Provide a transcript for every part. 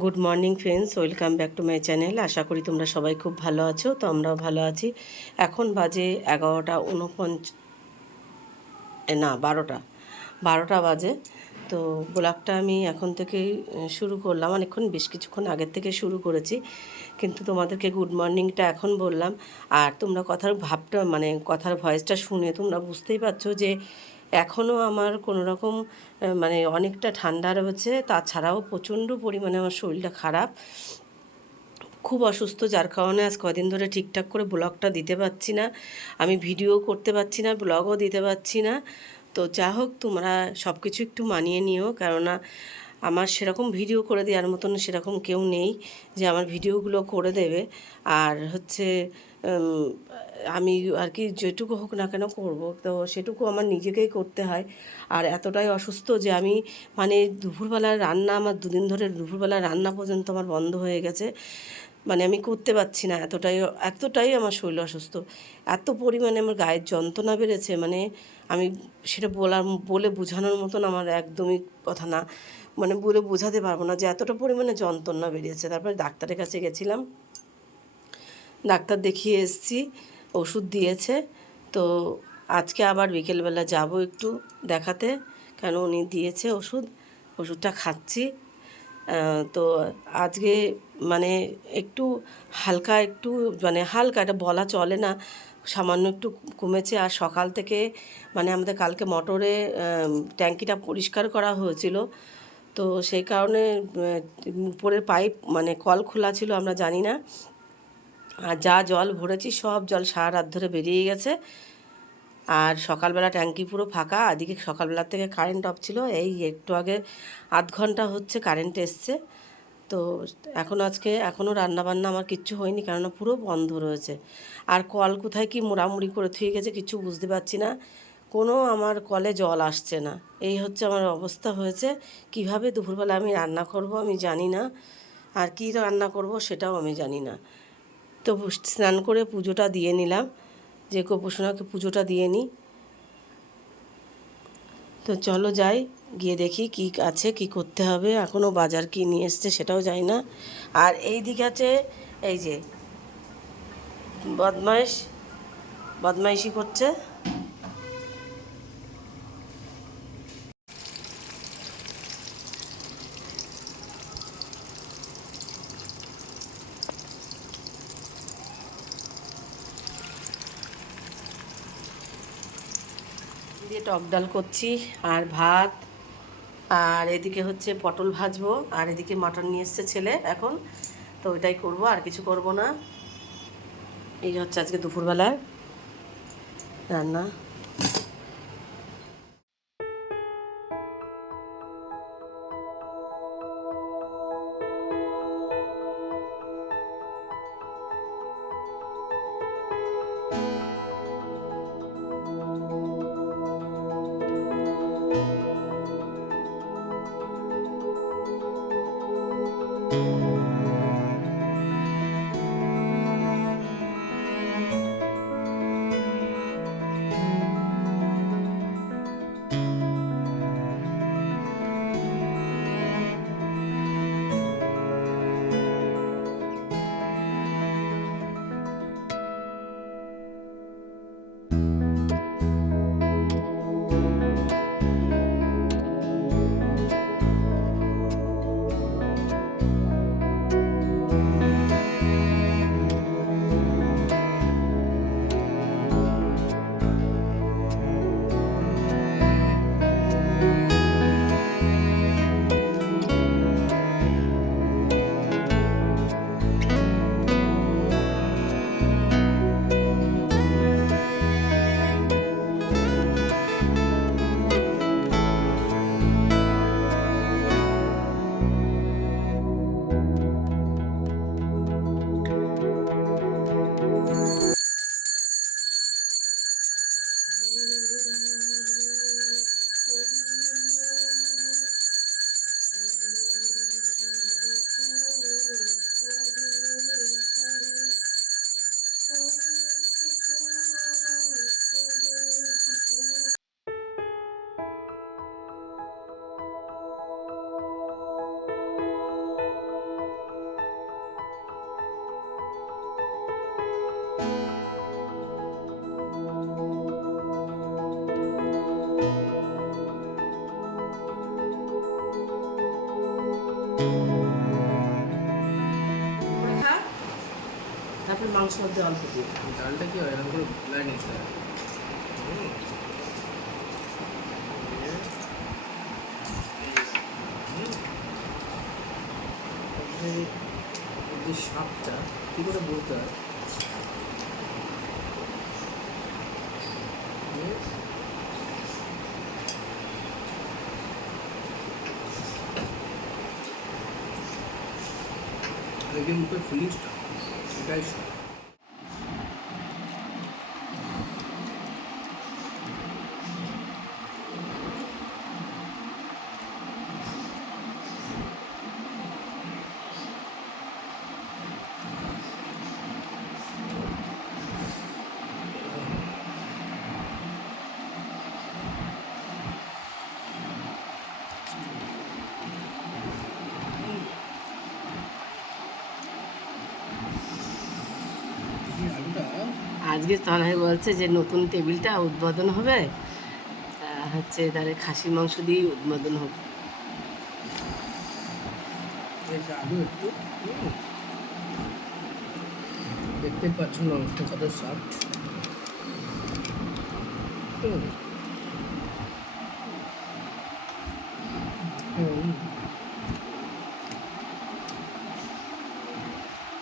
Good morning friends, welcome back to my channel. আশা করি তোমরা সবাই খুব ভালো আছো। তো আমরাও ভালো আছি। এখন বাজে 11:49, না 12টা বাজে। তো ব্লগটা আমি এখন থেকেই শুরু করলাম, অনেকক্ষণ বেশ কিছুক্ষণ আগের থেকে শুরু করেছি, কিন্তু তোমাদেরকে গুড মর্নিংটা এখন বললাম। আর তোমরা কথার ভাবটা মানে কথার ভয়েসটা শুনে তোমরা বুঝতেই পারছো যে এখনও আমার কোনো রকম মানে অনেকটা ঠান্ডা রয়েছে, তাছাড়াও প্রচণ্ড পরিমাণে আমার শরীরটা খারাপ, খুব অসুস্থ, যার কারণে আজ কদিন ধরে ঠিকঠাক করে ব্লগটা দিতে পারছি না। আমি ভিডিও করতে পারছি না, ব্লগও দিতে পারছি না। তো যা হোক, তোমরা সব কিছু একটু মানিয়ে নিও, কেননা আমার সেরকম ভিডিও করে দেওয়ার মতন সেরকম কেউ নেই যে আমার ভিডিওগুলো করে দেবে। আর হচ্ছে উম, আমি আর কি যেটুকু হোক না কেন করব, তো সেটুকু আমার নিজেকেই করতে হয়। আর এতটাই অসুস্থ যে আমি মানে দুপুরবেলার রান্না, আমার দুদিন ধরে দুপুরবেলার রান্না পর্যন্ত আমার বন্ধ হয়ে গেছে। মানে আমি করতে পারছি না, এতটাই এতটাই আমার শরীর অসুস্থ, এত পরিমাণে আমার গায়ের যন্ত্রণা বেড়েছে, মানে আমি সেটা বলে বোঝানোর মতন আমার একদমই কথা না, মানে বলে বোঝাতে পারবো না যে এতটা পরিমাণে যন্ত্রণা বেরিয়েছে। তারপরে ডাক্তারের কাছে গেছিলাম, ডাক্তার দেখিয়ে এসেছি, ওষুধ দিয়েছে। তো আজকে আবার বিকেলবেলা যাব একটু দেখাতে, কেন উনি দিয়েছে ওষুধ, ওষুধটা খাচ্ছি। তো আজকে মানে একটু হালকা, একটু মানে হালকা, এটা বলা চলে না, সামান্য একটু কমেছে। আর সকাল থেকে মানে আমাদের কালকে মোটরে ট্যাঙ্কিটা পরিষ্কার করা হয়েছিল, তো সেই কারণে উপরের পাইপ মানে কল খোলা ছিল, আমরা জানি না। আর যা জল ভরেছি সব জল সারা রাত ধরে বেরিয়ে গেছে। আর সকালবেলা ট্যাঙ্কি পুরো ফাঁকা, এদিকে সকালবেলার থেকে কারেন্ট অফ ছিল, এই একটু আগে আধ ঘন্টা হচ্ছে কারেন্ট এসছে। তো আজকে এখনও রান্নাবান্না আমার কিচ্ছু হয়নি, কেননা পুরো বন্ধ রয়েছে। আর কল কোথায় কি মোড়ামুড়ি করে থুয়ে গেছে কিছু বুঝতে পারছি না, কোনো আমার কলে জল আসছে না। এই হচ্ছে আমার অবস্থা হয়েছে। কিভাবে দুপুরবেলা আমি রান্না করব আমি জানি না, আর কী রান্না করব সেটাও আমি জানি না। তো স্নান করে পুজোটা দিয়ে নিলাম, যে গোপুসোনাকে পুজোটা দিয়ে নিই। তো চলো যাই, গিয়ে দেখি কি আছে, কি করতে হবে। এখনও বাজার কি নিয়ে এসছে সেটাও জানি না। আর এই দিকে আছে এই যে বদমাইশি করছে। দিয়ে টক ডাল করছি, আর ভাত, আর এদিকে হচ্ছে পটল ভাজবো, আর এদিকে মাটন নিয়ে এসছে ছেলে এখন, তো ওইটাই করব, আর কিছু করব না। এই হচ্ছে আজকে দুপুরবেলার রান্না। মাংস মধ্যে অল্প দিয়ে। ডালটা কি হয় এরকম করে ভুলাই নিতে হয়। যে স্বাদটা কী করে বলতে হয় আগে মুখে ফিলিংসটা সেটাই সব। আজকে তনয় বলছে যে নতুন টেবিলটা উদ্বোধন হবে, হচ্ছে তাহলে খাসির মাংস দিয়েই উদ্বোধন হবে। আলু একটু দেখতে পাচ্ছেন মাংসটা কত সফট।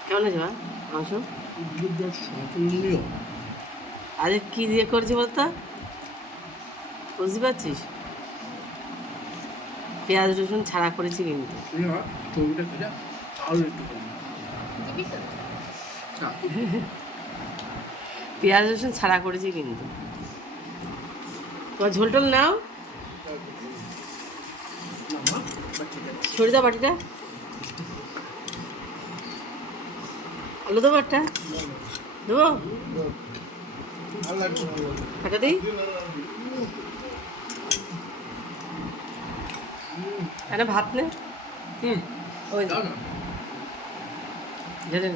কেমন আছে মা মাংস? সম্পূর্ণ আরে কী দিয়ে করছি বলতো, বুঝতে পারছিস? পেঁয়াজ রসুন ছাড়া করেছি কিন্তু। ছবিটা খেলে আরও একটু পেঁয়াজ রসুন ছাড়া করেছি কিন্তু। তোমার ঝোল টোল নাও, ছড়ি দাও বাটিটা, আলু দেবো একটা, দেবো একটা দিই, একটা ভাত নে। ওই জানেন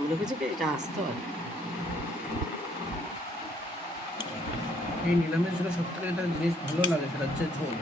মনে করছে কি এটা আসতে হয়। এই নিলামের যেটা সব থেকে একটা জিনিস ভালো লাগে সেটা হচ্ছে ঝোল।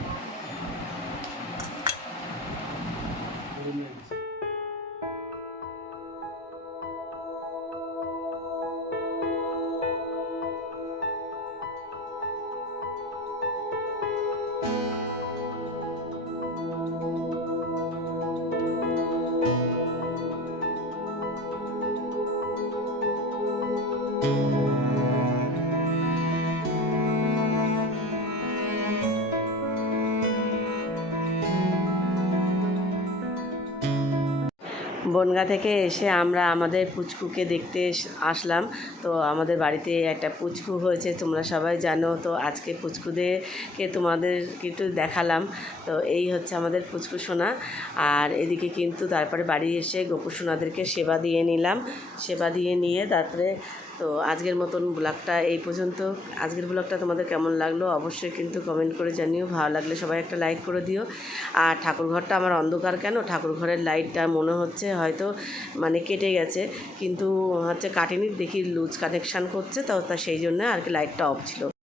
বনগাঁ থেকে এসে আমরা আমাদের পুচকুকে দেখতে আসলাম। তো আমাদের বাড়িতে একটা পুচকু হয়েছে, তোমরা সবাই জানো। তো আজকে পুচকুদেরকে তোমাদেরকে একটু দেখালাম। তো এই হচ্ছে আমাদের পুচকু সোনা। আর এদিকে কিন্তু তারপরে বাড়ি এসে গোপু সোনাদেরকে সেবা দিয়ে নিলাম। সেবা দিয়ে নিয়ে তারপরে তো আজকের মতন ব্লগটা এই পর্যন্ত। আজকের ব্লগটা তোমাদের কেমন লাগলো অবশ্যই কিন্তু কমেন্ট করে জানিও। ভালো লাগলে সবাই একটা লাইক করে দিও। আর ঠাকুরঘরটা আমার অন্ধকার কেন, ঠাকুরঘরের লাইটটা মনে হচ্ছে হয়তো মানে কেটে গেছে, কিন্তু হচ্ছে কাটেনি, দেখি লুজ কানেকশান করছে, তো তা সেই জন্য আর কি লাইটটা অফ ছিল।